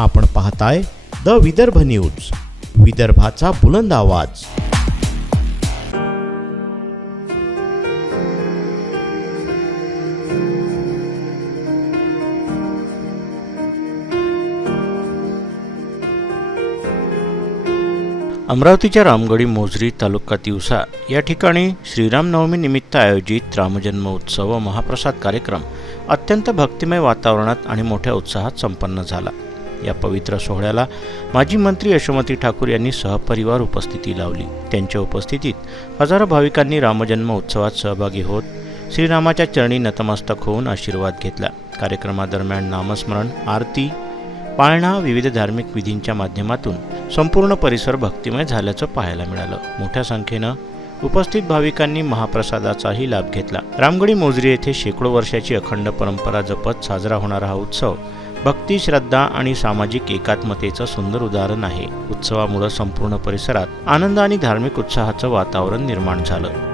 आपण पाहताय the Vidarbha news, विदर्भाचा बुलंद आवाज। अमरावतीच्या रामगडी मोझरी तालुका तिवसा या ठिकाणी श्रीरामनवमी निमित्त आयोजित रामजन्म उत्सव व महाप्रसाद कार्यक्रम अत्यंत भक्तिमय वातावरणात आणि मोठ्या उत्साहात संपन्न झाला। या पवित्र सोहळ्याला माजी मंत्री यशोमती ठाकूर यांनी सहपरिवार उपस्थिती लावली। त्यांच्या उपस्थितीत हजारो भाविकांनी रामजन्म उत्सवात सहभागी होत श्रीरामाच्या चरणी नतमस्तक होऊन आशीर्वाद घेतला। कार्यक्रमादरम्यान नामस्मरण, आरती, पाळणा, विविध धार्मिक विधींच्या माध्यमातून संपूर्ण परिसर भक्तिमय झाल्याचं पाहायला मिळालं। मोठ्या संख्येनं उपस्थित भाविकांनी महाप्रसादाचाही लाभ घेतला। रामगडी मोझरी येथे शेकडो वर्षाची अखंड परंपरा जपत साजरा होणारा हा उत्सव भक्ती, श्रद्धा आणि सामाजिक एकात्मतेचं सुंदर उदाहरण आहे। उत्सवामुळे संपूर्ण परिसरात आनंद आणि धार्मिक उत्साहाचं वातावरण निर्माण झालं।